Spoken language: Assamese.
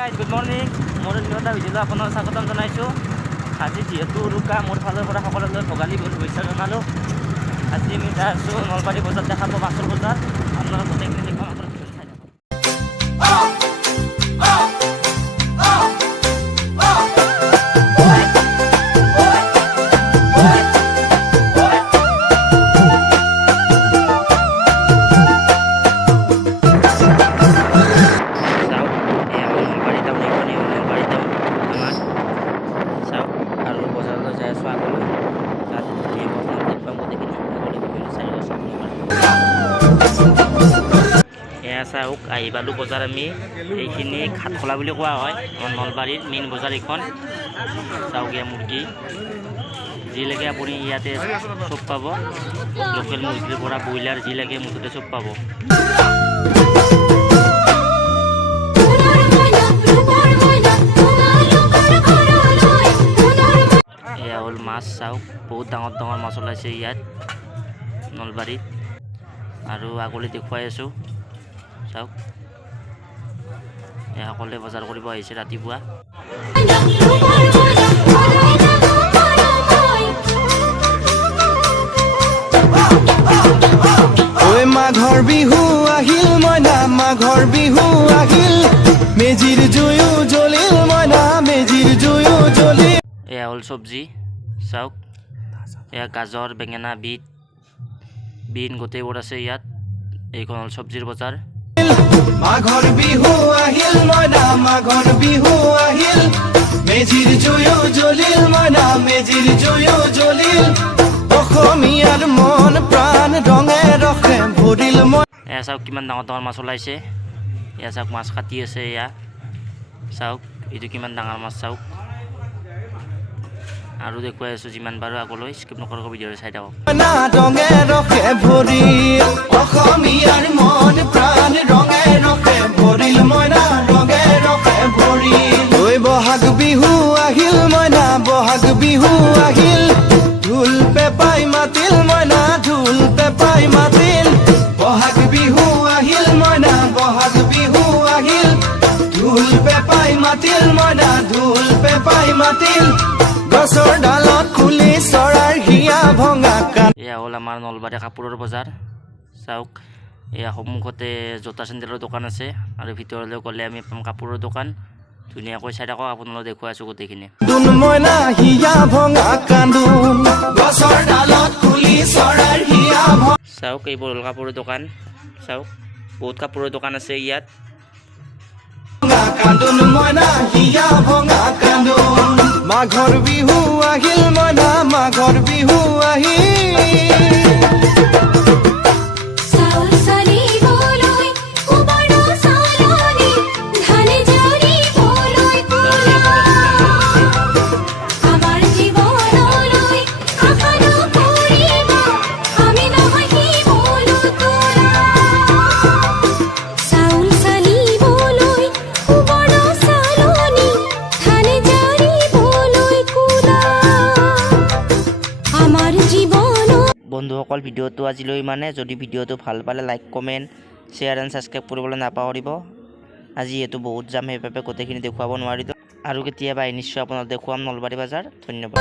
গাইজ গুড মৰ্ণিং মোৰ এটা ভিডিঅ'লৈ আপোনাক স্বাগতম জনাইছোঁ। আজি যিহেতু উৰুকা মোৰ ফালৰ পৰা সকলোলৈ ভোগালী বিহুৰ শুভেচ্ছা জনালোঁ। আজি আমি যাই আছোঁ নলবাৰী বজাৰ দেখাব মাছৰ বজাৰ আপোনালোক গোটেইখিনি দেখাম। আপোনালোক চাই থাকক। চাওক আহি পালোঁ বজাৰ। আমি এইখিনি ঘাটখোলা বুলি কোৱা হয় আমাৰ নলবাৰীৰ মেইন বজাৰ এইখন। চাওক এয়া মুৰ্গী যি লাগে আপুনি ইয়াতে চব পাব। লোকেল মুৰ্গীৰ পৰা ব্ৰইলাৰ যি লাগে মুঠতে চব পাব। এয়া হ'ল মাছ। চাওক বহুত ডাঙৰ ডাঙৰ মাছ ওলাইছে ইয়াত নলবাৰীত আৰু আগলৈ দেখুৱাই আছোঁ। চাওক এয়া সকলোৱে বজাৰ কৰিব আহিছে ৰাতিপুৱা। মাঘৰ বিহু আহিল মইনা, মাঘৰ বিহু আহিল, মেজিৰ জুয়ো জ্বলিল মইনা, মেজিৰ জুয়ো জ্বলিল। এয়া হ'ল চব্জি। চাওক এয়া গাজৰ, বেঙেনা, বিন গোটেইবোৰ আছে ইয়াত। এইখন হ'ল চব্জিৰ বজাৰ। মাঘৰ বিহু আহিল মইনা, মাঘৰ বিহু আহিল, মেজিৰ জুয়ো জ্বলিল মইনা, মেজিৰ জুয়ো জ্বলিল, অসমীয়াৰ মন প্ৰাণ ৰঙে ৰখে ভৰিল। এয়া চাওক কিমান ডাঙৰ ডাঙৰ মাছ ওলাইছে। এয়া চাওক মাছ কাটি আছে। এয়া চাওক এইটো কিমান ডাঙৰ মাছ। চাওক আৰু দেখুৱাই আছোঁ যিমান পাৰোঁ আগলৈ। স্কিপ নকৰাকৈ ভিডিঅ'টো চাই থাকক। ৰঙে ৰখে ভৰিল, অসমীয়াৰ মন প্ৰাণ ৰঙে ৰখে ভৰিল মইনা, ৰঙে ৰখে ভৰিল। ঐ বহাগ বিহু আহিল মইনা, বহাগ বিহু আহিল, ঢোল পেপাই মাতিল মইনা, ঢোল পেপাই মাতিল। বহাগ বিহু আহিল মইনা, বহাগ বিহু আহিল, ঢোল পেপাই মাতিল মইনা, ঢোল পেপাই মাতিল। গছৰ ডালত খুলি চৰাৰ হিয়া ভঙা কাণ। এয়া হ'ল আমাৰ নলবাৰী কাপোৰৰ বজাৰ। চাওক এয়া সন্মুখতে জোতা চেণ্ডেলৰ দোকান আছে আৰু ভিতৰলৈ গ'লে আমি পাম কাপোৰৰ দোকান। ধুনীয়াকৈ চাই থাকক, আপোনালোকক দেখুৱাই আছোঁ গোটেইখিনি। দুন মইনা হিয়া ভঙা কান্দোন, গছৰ ডালত খুলি চৰাৰ হিয়া ভঙা। চাওক এইবোৰ হ'ল কাপোৰৰ দোকান। চাওক বহুত কাপোৰৰ দোকান আছে ইয়াত। কান্দোন মইনা হিয়া ভঙা কান্দোন, মাঘৰ বিহু আহিল মইনা, মাঘৰ বিহু আহিল। বন্ধুসকল ভিডিঅ'টো আজিলৈ ইমানে। যদি ভিডিঅ'টো ভাল পালে like, comment, share and subscribe কৰিবলৈ নাপাহৰিব। আজি যিহেতু বহুত যাম সেইবাবে গোটেইখিনি দেখুৱাব নোৱাৰিলোঁ। আৰু কেতিয়াবা নিশ্চয় আপোনাক দেখুৱাম নলবাৰী বজাৰ। ধন্যবাদ।